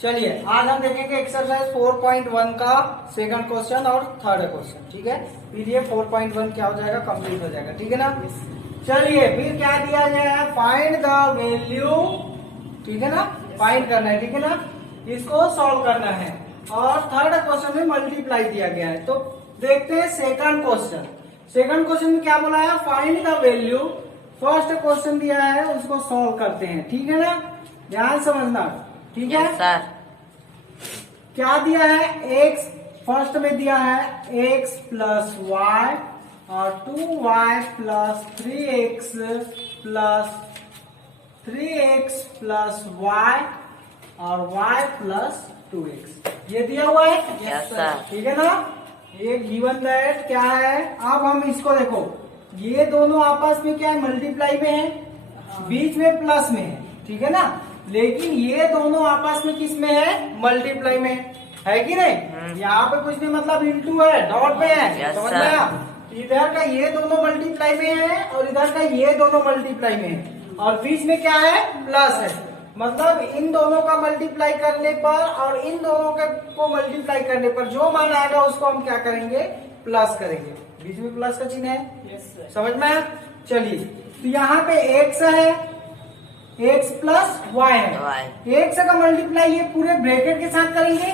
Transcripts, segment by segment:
चलिए आज हम देखेंगे एक्सरसाइज 4.1 का सेकंड क्वेश्चन और थर्ड क्वेश्चन। ठीक है, फिर ये 4.1 क्या हो जाएगा, कंप्लीट हो जाएगा। ठीक है ना। चलिए फिर क्या दिया गया है, फाइंड द वैल्यू। ठीक है ना, फाइंड करना है। ठीक है ना, इसको सॉल्व करना है। और थर्ड क्वेश्चन में मल्टीप्लाई दिया गया है। तो देखते हैं सेकंड क्वेश्चन। सेकंड क्वेश्चन में क्या बोला है, find the value. First question दिया है उसको सॉल्व करते हैं। ठीक है ना, ध्यान समझना। ठीक है सर। क्या दिया है, x फर्स्ट में दिया है x प्लस वाई और 2y plus 3x plus y और y प्लस 2x ये दिया हुआ है। Yes sir. ठीक है ना, ये गिवन दैट क्या है। अब हम इसको देखो, ये दोनों आपस में क्या है, मल्टीप्लाई में है, बीच में प्लस में है। ठीक है ना, लेकिन ये दोनों आपस में किस में है, मल्टीप्लाई में है कि नहीं। यहाँ पे कुछ नहीं, मतलब इंटू है, डॉट में है। Yes, समझ sir. में आया। इधर का ये दोनों मल्टीप्लाई में है और इधर का ये दोनों मल्टीप्लाई में है और बीच में क्या है, प्लस है। मतलब इन दोनों का मल्टीप्लाई करने पर और इन दोनों के को मल्टीप्लाई करने पर जो मान आएगा उसको हम क्या करेंगे, प्लस करेंगे। बीच में प्लस का चिन्ह है। समझ में आया। चलिए तो यहाँ पे x है, x प्लस वाई है। x का मल्टीप्लाई ये पूरे ब्रैकेट के साथ करेंगे,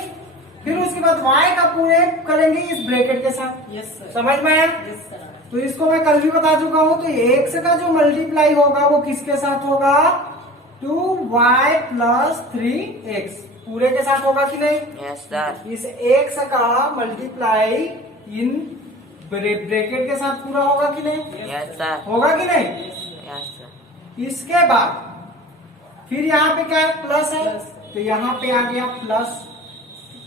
फिर उसके बाद y का पूरे करेंगे इस ब्रैकेट के साथ। समझ में आया। तो इसको मैं कल भी बता चुका हूँ। तो x का जो मल्टीप्लाई होगा वो किसके साथ होगा, 2y प्लस 3x पूरे के साथ होगा कि नहीं। Yes sir. इस x का मल्टीप्लाई इन ब्रैकेट के साथ पूरा होगा कि नहीं। Yes sir. होगा कि नहीं। Yes sir. इसके बाद फिर यहाँ पे क्या है, प्लस है, तो यहाँ पे आ गया प्लस।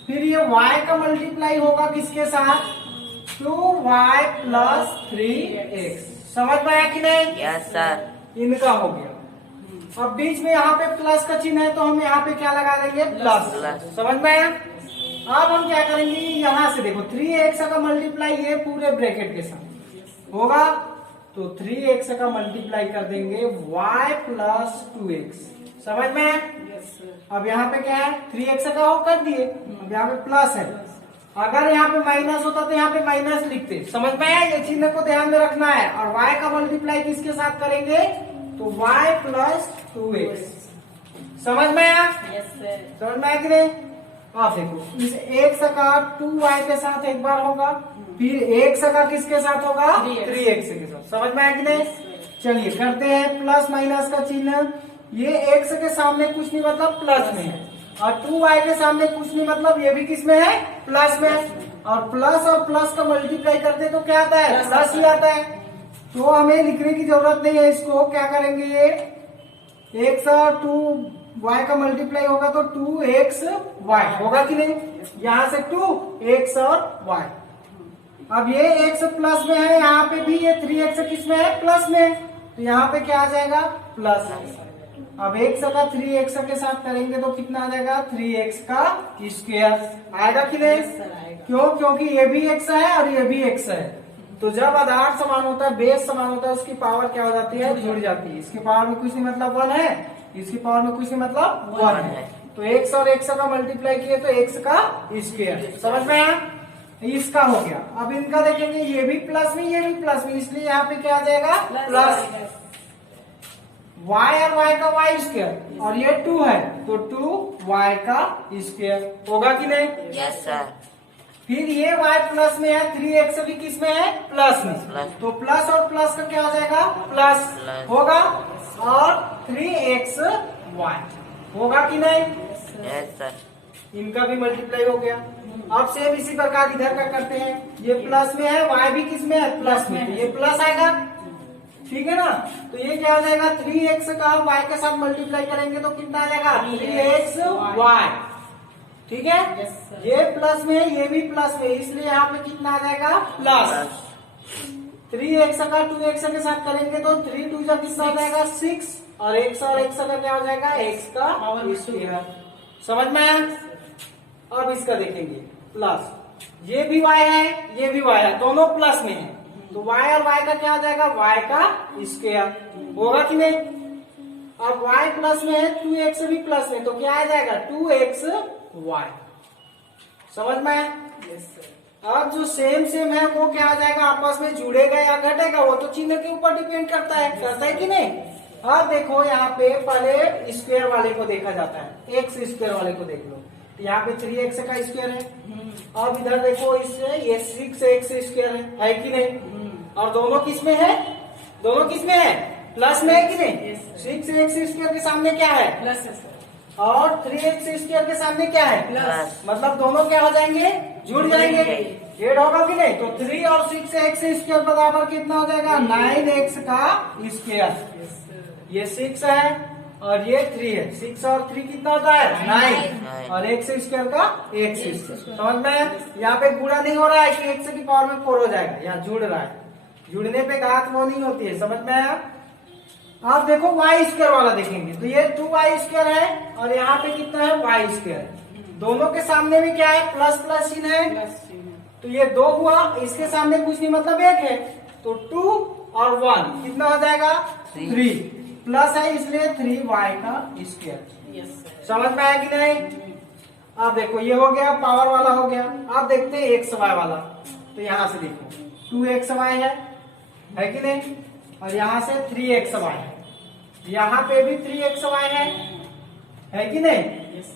फिर ये y का मल्टीप्लाई होगा किसके साथ, 2y प्लस 3x। समझ में आया कि नहीं। Yes sir. इनका हो गया। अब बीच में यहाँ पे प्लस का चिन्ह है तो हम यहाँ पे क्या लगा देंगे, प्लस। समझ में आया। अब हम क्या करेंगे, यहाँ से देखो 3x का मल्टीप्लाई ये पूरे ब्रैकेट के साथ होगा, तो 3x का मल्टीप्लाई कर देंगे y प्लस 2x। समझ में आया। अब यहाँ पे क्या है, 3x का हो कर दिए, अब यहाँ पे प्लस है। अगर यहाँ पे माइनस होता तो यहाँ पे माइनस लिखते। समझ में आया, ये चिन्ह को ध्यान में रखना है। और y का मल्टीप्लाई किसके साथ करेंगे, तो y प्लस 2x। समझ में आया। समझ में आया कि नहीं। आप देखो इस x का 2y के साथ एक बार होगा, फिर x का किसके साथ होगा, 3x के साथ। समझ में आया कि नहीं। चलिए करते हैं, प्लस माइनस का चिन्ह। ये x के सामने कुछ नहीं, मतलब प्लस में है, और 2y के सामने कुछ नहीं, मतलब ये भी किस में है, प्लस में है। और प्लस का मल्टीप्लाई करते तो क्या आता है, प्लस ही आता है। तो हमें लिखने की जरूरत नहीं है। इसको क्या करेंगे, ये x और 2y का मल्टीप्लाई होगा तो 2xy होगा कि नहीं। यहाँ से 2x और y। अब ये x प्लस में है, यहाँ पे भी ये 3x किस में है, प्लस में है, तो यहाँ पे क्या आ जाएगा, प्लस। अब x का 3x के साथ करेंगे तो कितना आ जाएगा, 3x का स्क्वायर आएगा कि नहीं। क्यों, क्योंकि ये भी x है और ये भी x है। तो जब आधार समान होता है, बेस समान होता है, उसकी पावर क्या हो जाती है, जुड़ जाती है। इसकी पावर में कुछ नहीं, मतलब 1 है, इसकी पावर में कुछ नहीं, मतलब 1 है। तो x और x का मल्टीप्लाई किए तो x का स्क्वायर। समझ में आया। इसका हो गया। अब इनका देखेंगे, ये भी प्लस में, ये भी प्लस में, इसलिए यहाँ पे क्या आ जाएगा, प्लस। y और y का y स्क्वायर, और ये 2 है तो 2y का स्क्वायर होगा कि नहीं। Yes sir. फिर ये y प्लस में है, 3x भी किस में है, प्लस में, तो प्लस और प्लस का क्या हो जाएगा, प्लस होगा, और 3xy होगा कि नहीं। Yes sir. इनका भी मल्टीप्लाई हो गया। अब सेम इसी प्रकार इधर का करते हैं। ये प्लस में है, y भी किस में है, प्लस में, तो ये प्लस आएगा। ठीक है ना। तो ये क्या हो जाएगा, 3x का y के साथ मल्टीप्लाई करेंगे तो कितना आ जाएगा, 3xy। ठीक है। ये प्लस में है, ये भी प्लस में, इसलिए यहाँ पे कितना आ जाएगा, प्लस। 3x का 2x के साथ करेंगे तो 3 2 जा कितना आ जाएगा, 6, और x का क्या हो जाएगा, x का स्क्वायर। समझ में आया। अब इसका देखेंगे, प्लस ये भी y है, ये भी y है, दोनों प्लस में है, तो y और y का क्या हो जाएगा, y का स्क्वायर होगा कि नहीं। अब y प्लस में है, 2x भी प्लस में, तो क्या आ जाएगा 2xy। समझ में आया? अब जो सेम सेम है वो क्या आ जाएगा, आपस में जुड़ेगा या घटेगा, वो तो चिन्ह के ऊपर डिपेंड करता है कि नहीं। अब देखो यहाँ पे पहले स्क्वायर वाले को देखा जाता है, एक्स स्क्वायर वाले को देख लो, तो यहाँ पे 3x का स्क्वायर है। अब इधर देखो इससे ये 6x स्क्वायर है कि नहीं, और दोनों किस में है, दोनों किस में है, प्लस में है कि नहीं। 6x स्क्वायर के सामने क्या है, प्लस है सर, और 3x स्क्वायर के सामने क्या है, प्लस। मतलब दोनों क्या हो जाएंगे, जुड़ जाएंगे, ऐड होगा कि नहीं। तो 3 और 6x स्क्वायर बराबर कितना हो जाएगा, 9x का स्क्वायर। ये 6 है और ये 3 है, 6 और 3 कितना होता है 9, और x स्क्वायर का x स्क्वायर। समझ में, यहाँ पे गुणा नहीं हो रहा है कि x की पावर में 4 हो जाएगा, यहाँ जुड़ रहा है, जुड़ने पे घात वो नहीं होती है। समझ में आया? आप देखो y स्क्वायर वाला देखेंगे तो ये 2y स्क्वायर है, और यहाँ पे कितना है y स्क्वायर। दोनों के सामने भी क्या है, प्लस प्लस चिन्ह है, तो ये 2 हुआ, इसके सामने कुछ नहीं मतलब 1 है, तो 2 और 1 कितना हो जाएगा 3, प्लस है इसलिए 3y का स्क्वायर। समझ में आया कि नहीं। अब देखो ये हो गया पावर वाला हो गया। अब देखते हैं एक्स वाई वाला, तो यहाँ से देखो 2xy है कि नहीं, और यहाँ से 3xy है, यहाँ पे भी 3xy है कि नहीं,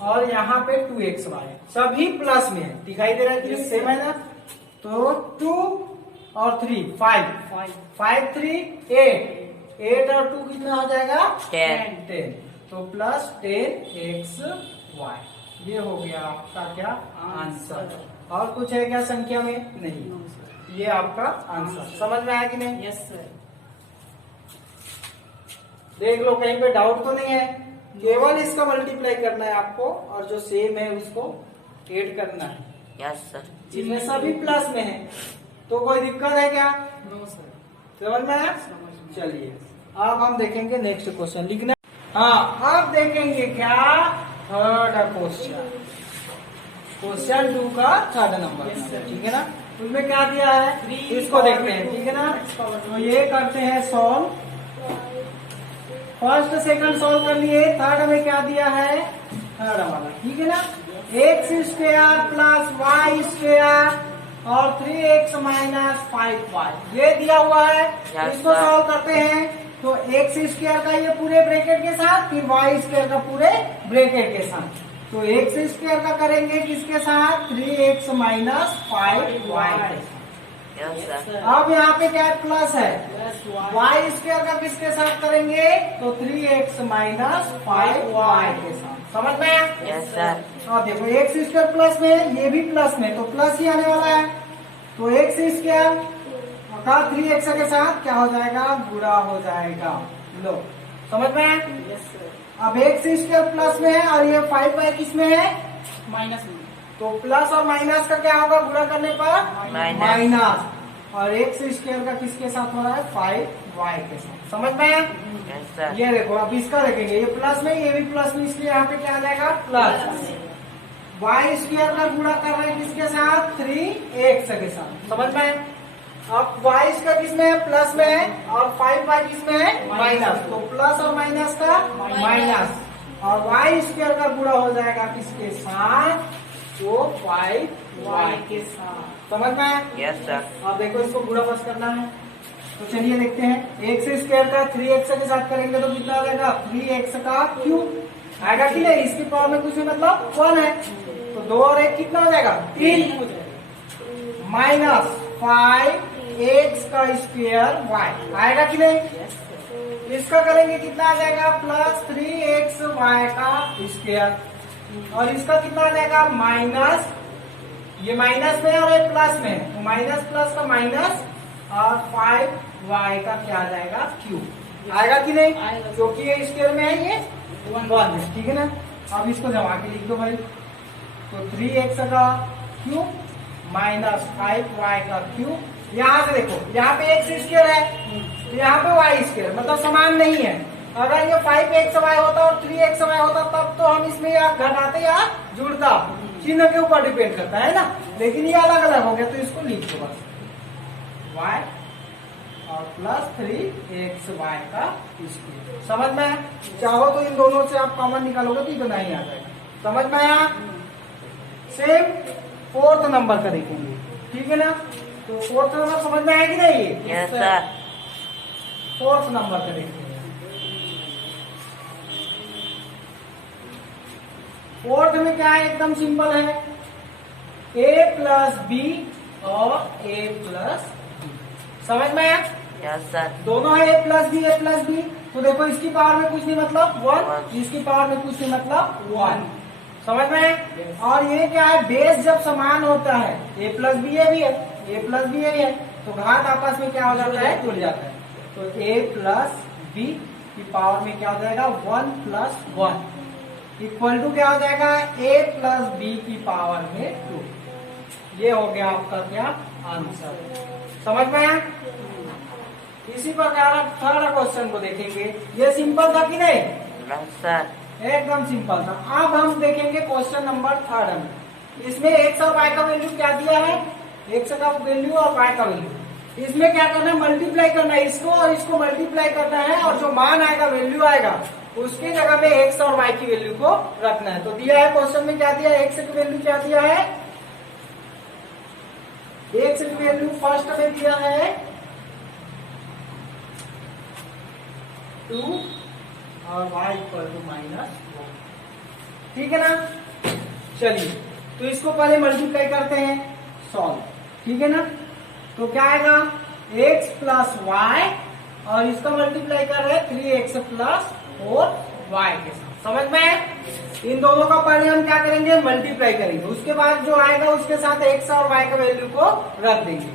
और यहाँ पे 2xy है, सभी प्लस में है, दिखाई दे रहा है कि सेम है ना। तो 2 और 3 5, 5 3 8 और 2 कितना हो जाएगा 10, तो प्लस 10xy। ये हो गया आपका क्या आंसर। और कुछ है क्या संख्या में, नहीं, ये आपका आंसर। समझ में आया कि नहीं। Yes sir. देख लो कहीं पे डाउट तो नहीं है, केवल इसका मल्टीप्लाई करना है आपको, और जो सेम है उसको ऐड करना है। Yes sir. जिसमें सभी प्लस में है, तो कोई दिक्कत है क्या, नो सर। समझ में आया। चलिए अब हम देखेंगे नेक्स्ट क्वेश्चन, लिखना। हाँ अब देखेंगे क्या, थर्ड क्वेश्चन, क्वेश्चन 2 का थर्ड नंबर, ठीक है ना। उसमें क्या दिया है इसको देखते हैं, ठीक है ना। तो ये करते हैं सॉल्व, फर्स्ट सेकंड सॉल्व कर लिए, थर्ड में क्या दिया है, थर्ड वाला, ठीक है ना। X square plus Y square और 3x माइनस 5y ये दिया हुआ है। इसको सॉल्व करते हैं, तो एक्स स्क्वायर का ये पूरे ब्रैकेट के साथ, फिर वाई स्क्वायर का पूरे ब्रैकेट के साथ। तो एक्स स्क्वायर का करेंगे किसके साथ, 3x माइनस 5y के साथ। Yes sir. अब यहाँ पे क्या प्लस है, वाई स्क्वायर का किसके साथ करेंगे, तो 3x माइनस 5y के साथ। समझ में आया। Yes sir. और देखो एक्स स्क्वायर प्लस में, ये भी प्लस में, तो प्लस ही आने वाला है, तो एक्स स्क्वायर का 3x के साथ क्या हो जाएगा, गुणा हो जाएगा। लो समझ में आया। Yes sir. अब एक्स स्क्वायर प्लस में है और ये 5y किस में है, माइनस में। तो प्लस और माइनस का क्या होगा गुणा करने पर माइनस, और एक्स स्क्वायर का किसके साथ हो रहा है, 5y के साथ। समझ में आया। Yes sir. ये देखो अब इसका देखेंगे, ये प्लस में, ये भी प्लस में, इसलिए यहाँ पे क्या आ जाएगा प्लस। वाई स्क्वायर का गुणा कर रहे हैं किसके साथ, 3x के साथ। समझ में। अब वाई स्क्वायर किसमें है, प्लस में है, और 5y किसमें है, माइनस, तो प्लस और माइनस का माइनस, और वाई स्क्वायर का गुणा हो जाएगा किसके साथ, तो 5y के साथ। समझ में आया। Yes sir. अब देखो इसको गुणा बस करना है, तो चलिए देखते हैं। एक्स स्क्वायर का 3x के साथ करेंगे तो कितना आ जाएगा, 3x का क्यूब आएगा कि नहीं, इसकी पावर में कुछ भी मतलब 1 है, तो 2 और 1 कितना हो जाएगा 3, माइनस 5x का स्क्वायर y आएगा कि नहीं। इसका करेंगे कितना आ जाएगा, प्लस 3xy का स्क्वायर, और इसका कितना आ जाएगा माइनस, ये माइनस में और ये प्लस में, तो माइनस प्लस का माइनस, और 5y का क्या आ जाएगा क्यूब आएगा कि नहीं, क्योंकि ये स्क्वायर में है, ये 1 है, ठीक है ना। अब इसको जमा के लिख दो भाई, तो 3x का क्यूब माइनस 5y का क्यूब। यहाँ से देखो, यहाँ पे एक्स स्क्वायर है, तो यहाँ पे वाई स्क्वायर, मतलब समान नहीं है। अगर ये 5xy होता और 3xy होता तब तो हम इसमें या घटाते या जुड़ता, चिन्ह के ऊपर डिपेंड करता है ना, लेकिन ये अलग अलग हो गया, तो इसको लिख दो बस y और प्लस 3xy का स्क्वायर। समझ में आया? चाहो तो इन दोनों से आप कॉमन निकालोगे तो इतना ही आ जाएगा। समझ में आया? सेम फोर्थ नंबर का देखेंगे, ठीक है ना? तो फोर्थ नंबर समझ में आया कि नहीं? Yes sir. फोर्थ नंबर का देखेंगे। फोर्थ में क्या है? एकदम सिंपल है, a प्लस बी और a प्लस बी। समझ में आया? Yes sir. दोनों है a प्लस बी। तो देखो इसकी पावर में कुछ नहीं मतलब 1, इसकी पावर में कुछ नहीं मतलब 1। समझ में आया? और ये क्या है? बेस जब समान होता है, a प्लस बी ये भी है, a प्लस बी ये भी है, तो घात आपस में क्या हो जाता है? जुड़ जाता है। तो a प्लस बी की पावर में क्या हो जाएगा? 1 प्लस 1 इक्वल टू क्या हो जाएगा? a प्लस बी की पावर में 2। ये हो गया आपका क्या? आंसर। समझ में आया? इसी प्रकार आप थर्ड क्वेश्चन को देखेंगे। ये सिंपल था कि नहीं? Yes sir. एकदम सिंपल था। अब हम देखेंगे क्वेश्चन नंबर थर्ड में। इसमें एक्स और वाई का वैल्यू क्या दिया है? एक्स का वैल्यू और वाई का वैल्यू। इसमें क्या करना है? मल्टीप्लाई करना है, इसको और इसको मल्टीप्लाई करना है, और जो मान आएगा, वैल्यू आएगा, उसकी जगह में एक्स और वाई की वैल्यू को रखना है। तो दिया है क्वेश्चन में क्या दिया है? एक्स की वैल्यू क्या दिया है? एक्स की वैल्यू फर्स्ट में दिया है 2 और y इक्वल टू -1। ठीक है ना? चलिए, तो इसको पहले मल्टीप्लाई करते हैं, सॉल्व। ठीक है ना? तो क्या आएगा? x प्लस वाई, और इसका मल्टीप्लाई कर रहे हैं 3x प्लस 4y के साथ। समझ में आया? इन दोनों का पहले हम क्या करेंगे? मल्टीप्लाई करेंगे, उसके बाद जो आएगा उसके साथ x और y का वैल्यू को रख देंगे।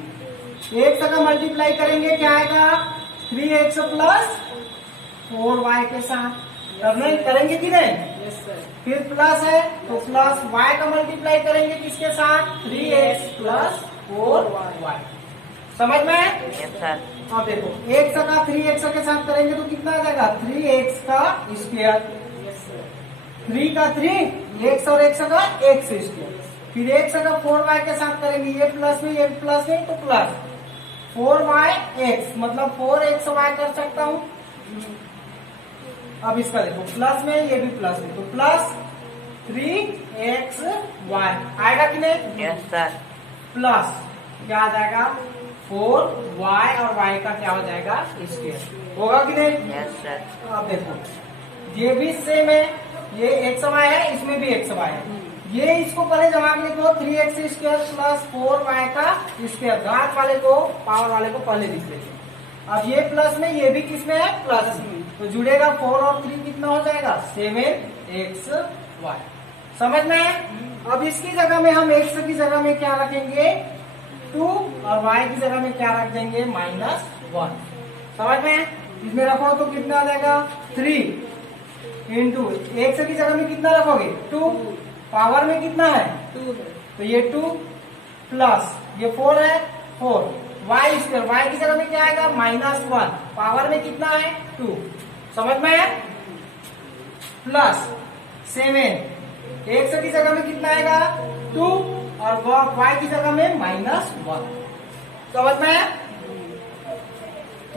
x का मल्टीप्लाई करेंगे, क्या आएगा? 3x प्लस 4y के साथ। करेंगे कि नहीं? Yes sir. फिर प्लस है तो प्लस y का मल्टीप्लाई करेंगे किसके साथ? 3x plus 4y। समझ में? Yes sir. अब देखो, x का 3x के साथ करेंगे तो कितना आ जाएगा? 3x का स्क्वायर। Yes sir. 3 का 3, x और x का x स्क्वायर। फिर x का 4y के साथ करेंगे, ये प्लस में तो प्लस 4yx, मतलब 4xy कर सकता हूँ। अब इसका देखो, प्लस में, ये भी प्लस में, तो प्लस 3xy आएगा कि नहीं? Yes sir. प्लस क्या आ जाएगा? 4y और y का क्या हो जाएगा? स्क्वायर। होगा कि नहीं? Yes sir. अब देखो, ये भी सेम है, ये xy है, इसमें भी xy है। ये इसको पहले जमा के लिखो, 3x स्क्वायर प्लस 4y का स्क्वायर। घात वाले को, पावर वाले को पहले लिख लेते। अब ये प्लस में, ये भी किसमें है? प्लस में, तो जुड़ेगा 4 और 3 कितना हो जाएगा? 7xy। समझ में है? अब इसकी जगह में हम x की जगह में क्या रखेंगे? 2, और y की जगह में क्या रख देंगे? -1। समझ में है? इसमें रखो तो कितना आ जाएगा? 3 इंटू x की जगह में कितना रखोगे? 2, पावर में कितना है? 2 तो ये 2 प्लस ये 4 है, 4 y स्क्वायर, y की जगह में क्या आएगा? -1, पावर में कितना है? 2। समझ में है? प्लस 7, x की जगह में कितना आएगा? 2, और y की जगह में -1। समझ में है?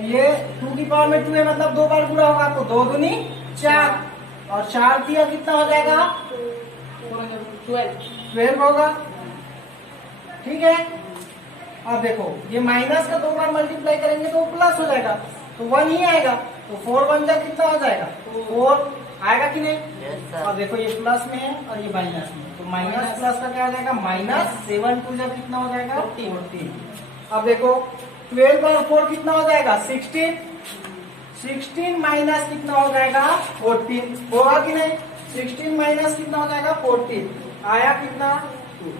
ये 2 की पावर में 2 है, मतलब 2 बार गुणा होगा, तो 2 दूनी 4, और 4 दिया कितना हो जाएगा? 12 होगा। ठीक है? अब देखो, ये माइनस का 2 बार मल्टीप्लाई करेंगे तो प्लस हो जाएगा, तो 1 ही आएगा, तो 4 बन जाए कितना हो जाएगा? 4 आएगा कि नहीं? Yes sir. अब देखो, ये प्लस में है और ये माइनस में, तो माइनस प्लस का क्या हो जाएगा? -7 2 जब कितना हो जाएगा? 14। अब देखो, 12 और 4 कितना हो जाएगा? 16। 16 माइनस कितना हो जाएगा? 14। होगा कि नहीं? 16 माइनस कितना हो जाएगा? 14। आया कितना? 2।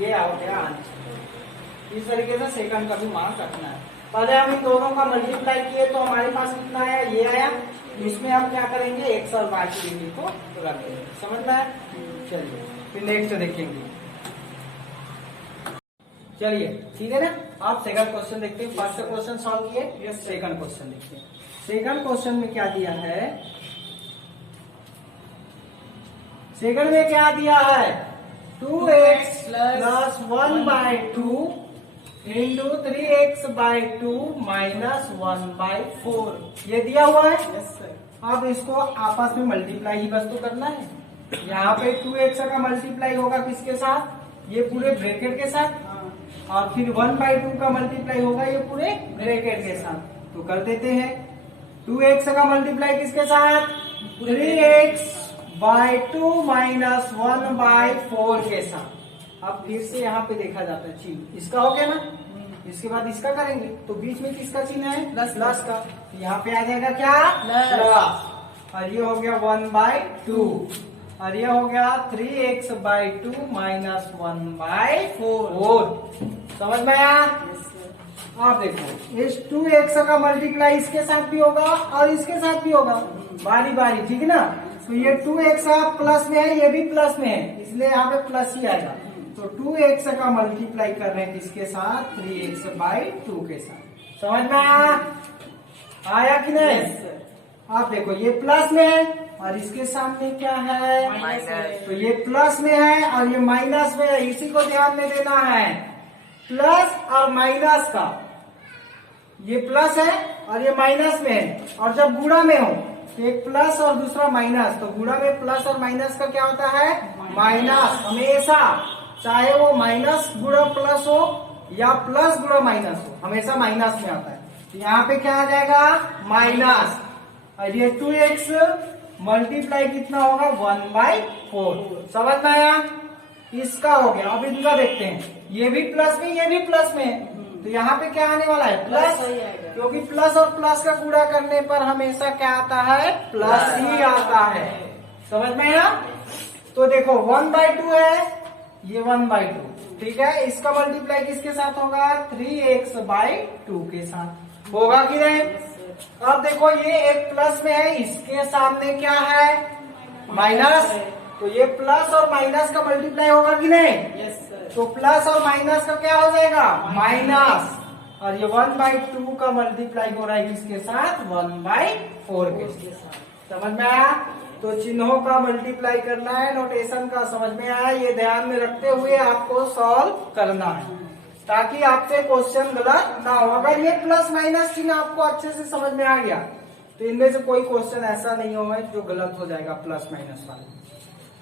ये आ गया आंसर। इस तरीके से सेकंड का भी मान रखना है। पहले हम इन दोनों का मल्टीप्लाई किए तो हमारे पास कितना आया? ये आया। इसमें हम क्या करेंगे? एक्स और वाई की वैल्यू को रख देंगे। समझ में आया? चलिए, फिर नेक्स्ट देखेंगे। चलिए, ठीक है ना? आप सेकंड क्वेश्चन देखते हैं। फर्स्ट क्वेश्चन सॉल्व किए, ये सेकंड क्वेश्चन देखते हैं। सेकंड क्वेश्चन में क्या दिया है? सेकंड में क्या दिया है? 2x plus 1/2 into 3x/2 minus 1/4 ये दिया हुआ है। अब इसको आपस में मल्टीप्लाई ही बस तो करना है। यहाँ पे 2x का मल्टीप्लाई होगा किसके साथ, ये पूरे ब्रैकेट के साथ, और फिर 1/2 का मल्टीप्लाई होगा ये पूरे ब्रैकेट के साथ। तो कर देते हैं 2x का मल्टीप्लाई किसके साथ, 3x/2 माइनस 1/4 के साथ। अब फिर से यहाँ पे देखा जाता है चिन्ह इसका हो गया ना, इसके बाद इसका करेंगे तो बीच में किसका चिन्ह है, प्लस का। तो यहाँ पे आ जाएगा क्या, प्लस, और ये हो गया 1/2, और ये हो गया 3x/2 माइनस 1/4। समझ में आया। आप देखो इस 2x का मल्टीप्लाई इसके साथ भी होगा और इसके साथ भी होगा बारी बारी, ठीक है ना। तो ये 2x प्लस में है, ये भी प्लस में है, इसलिए यहाँ पे प्लस ही आएगा। तो 2x का मल्टीप्लाई कर रहे हैं किसके साथ, 3x/2 के साथ। समझ में आया कि नहीं। आप देखो ये प्लस में है और इसके सामने क्या है, माइनस। तो ये प्लस में है और ये माइनस में है, इसी को ध्यान में देना है। प्लस और माइनस का, ये प्लस है और ये माइनस में है, और जब गुणा में हो तो एक प्लस और दूसरा माइनस, तो गुणा में प्लस और माइनस का क्या होता है, माइनस। हमेशा चाहे वो माइनस गुणा प्लस हो या प्लस गुणा माइनस हो, हमेशा माइनस में आता है। तो यहाँ पे क्या आ जाएगा, माइनस, और ये 2x मल्टीप्लाई कितना होगा, 1/4। समझ में आया। इसका हो गया। अब इनका देखते हैं, ये भी प्लस में, ये भी प्लस में है, तो यहाँ पे क्या आने वाला है, प्लस, क्योंकि प्लस और प्लस का गुणा करने पर हमेशा क्या आता है, प्लस ही आता है। समझ में आया। तो देखो 1/2 है, ये 1/2, ठीक है। इसका मल्टीप्लाई किसके साथ होगा, 3x/2 के साथ होगा कि नहीं। अब देखो ये एक प्लस में है, इसके सामने क्या है, माइनस, तो ये प्लस और माइनस का मल्टीप्लाई होगा कि नहीं। तो प्लस और माइनस का क्या हो जाएगा, माइनस, और ये 1/2 का मल्टीप्लाई हो रहा है किसके साथ, 1/4 के साथ। समझ में आया। तो चिन्हों का मल्टीप्लाई करना है, नोटेशन का समझ में आया, ये ध्यान में रखते हुए आपको सॉल्व करना है ताकि आपसे क्वेश्चन गलत ना हो। अगर ये प्लस माइनस चिन्ह आपको अच्छे से समझ में आ गया तो इनमें से कोई क्वेश्चन ऐसा नहीं होगा जो गलत हो जाएगा प्लस माइनस वाले।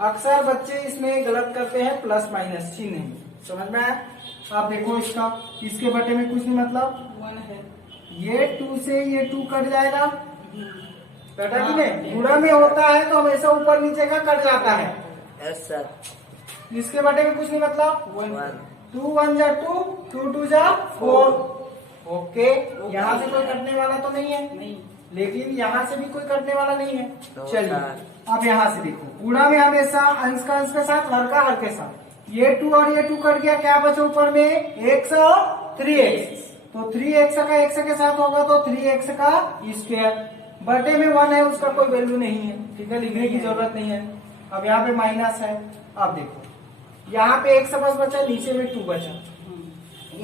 अक्सर बच्चे इसमें गलत करते हैं प्लस माइनस चिन्ह। समझ में आया। आप देखो इसका, इसके बटे में कुछ नहीं, मतलब 1 है, ये 2 से ये 2 कट जाएगा, कटा कि नहीं। गुणा में होता है तो हमेशा ऊपर नीचे का कट जाता है। Yes sir. इसके बटे में कुछ नहीं, मतलब 2 1 जा 2, 2 2 जा 4। ओके, यहाँ से कोई कटने वाला तो नहीं है, लेकिन यहाँ से भी कोई कटने वाला नहीं है। चलिए अब यहाँ से देखो, गुणा में हमेशा अंश का अंश के साथ, हर का हर के साथ। ये 2 और ये 2 कट गया, क्या बचा ऊपर में, x और 3x। तो 3x का x के साथ होगा तो 3x का स्क्वायर, बटे में 1 है, उसका कोई वैल्यू नहीं है, ठीक है, लिखने की जरूरत नहीं है। अब यहाँ पे माइनस है। अब देखो यहाँ पे x बस बचा, नीचे में 2 बचा।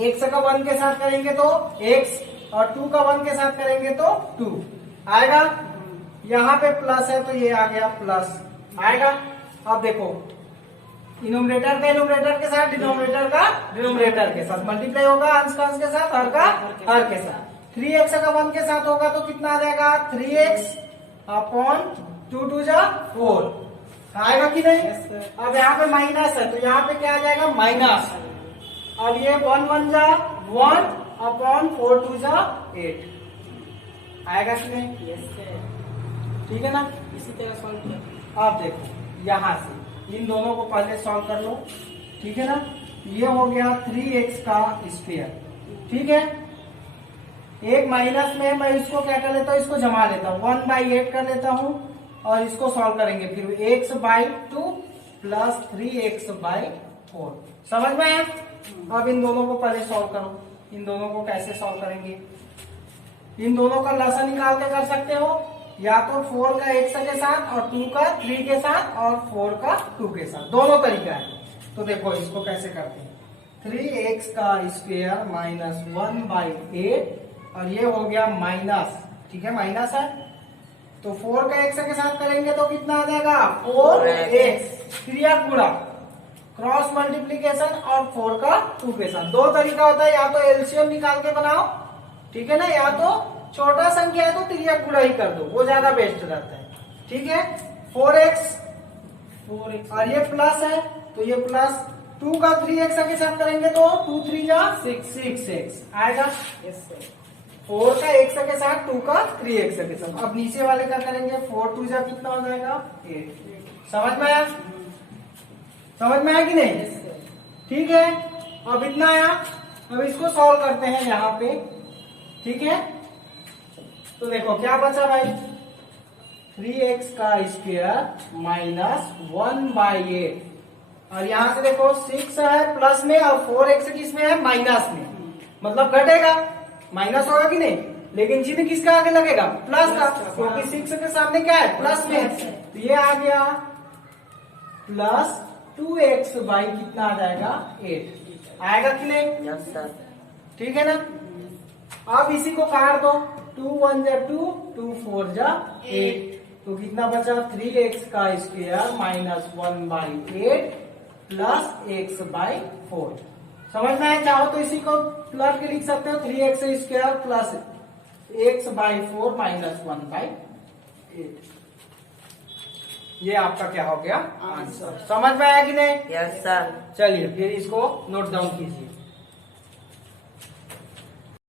x का 1 के साथ करेंगे तो x, और 2 का 1 के साथ करेंगे तो 2 आएगा। यहाँ पे प्लस है तो ये आ गया प्लस आएगा। अब देखो इनोमिनेटर का इनोमिनेटर के साथ, डिनोमिनेटर का डिनोमिनेटर के साथ मल्टीप्लाई होगा, अंश का अंश के साथ, हर का हर के साथ। 3x का 1 के साथ होगा तो कितना आ जाएगा, 3x/2 2 जा 4 आएगा कि नहीं। अब यहाँ पे माइनस है तो यहाँ पे क्या आ जाएगा, माइनस। अब ये 1 1 जा 1/4 2 जा 8 आएगा कि नहीं। ठीक है ना। इसी तरह सॉल्व किया। आप देखो यहाँ से इन दोनों को पहले सॉल्व कर लो, ठीक है ना। ये हो गया 3x का स्क्वायर, ठीक है। एक माइनस में मैं इसको क्या कर लेता हूँ, इसको जमा लेता हूँ, 1/8 कर लेता हूँ, और इसको सॉल्व करेंगे फिर x/2 प्लस 3x/4। समझ में आया। अब इन दोनों को पहले सॉल्व करो। इन दोनों को कैसे सॉल्व करेंगे, इन दोनों का लसा निकाल के कर सकते हो, या तो 4 का x के साथ और 2 का 3 के साथ और 4 का 2 के साथ, दोनों तरीका है। तो देखो इसको कैसे करते हैं, 3x का स्क्वायर माइनस 1/8, और ये हो गया माइनस, ठीक है, माइनस है तो 4 का x के साथ करेंगे तो कितना आ जाएगा, 4x। क्रिया गुणा क्रॉस मल्टीप्लीकेशन और 4 का 2 के साथ। दो तरीका होता है, या तो एलसीएम निकाल के बनाओ, ठीक है ना, या तो छोटा संख्या है तो तिर्यक गुणा ही कर दो, वो ज्यादा बेस्ट रहता है। ठीक है, 4x और ये प्लस है तो ये प्लस 2 का 3x के साथ करेंगे तो 2 3 जा 6x आएगा। 4 का x के साथ 2 का 3x के साथ। अब नीचे वाले का करेंगे, 4 2 जा कितना हो जाएगा 8। समझ में आया? समझ में आया कि नहीं? ठीक है, अब इतना आया। अब इसको सॉल्व करते हैं यहाँ पे, ठीक है। तो देखो क्या बचा भाई, 3x का स्क्वायर माइनस 1/8, और यहाँ से देखो 6 है प्लस में और 4x किस में है, माइनस में, मतलब घटेगा, माइनस होगा कि नहीं, लेकिन चिन्ह किसका आगे लगेगा, प्लस का, क्योंकि 6 के सामने क्या है, प्लस में है। तो ये आ गया प्लस 2x बाई कितना आ जाएगा 8, आएगा कि नहीं? Yes sir. ठीक है ना। अब इसी को काट दो, 2 1 जा 2, 2 4 जा 8, तो कितना बचा 3x का स्क्वायर माइनस 1/8 प्लस x/4। समझ में आया? चाहो तो इसी को प्लट के लिख सकते हो, 3x square plus x/4 minus 1/8। ये आपका क्या हो गया आंसर। समझ में आया कि नहीं? Yes sir. चलिए फिर इसको नोट डाउन कीजिए।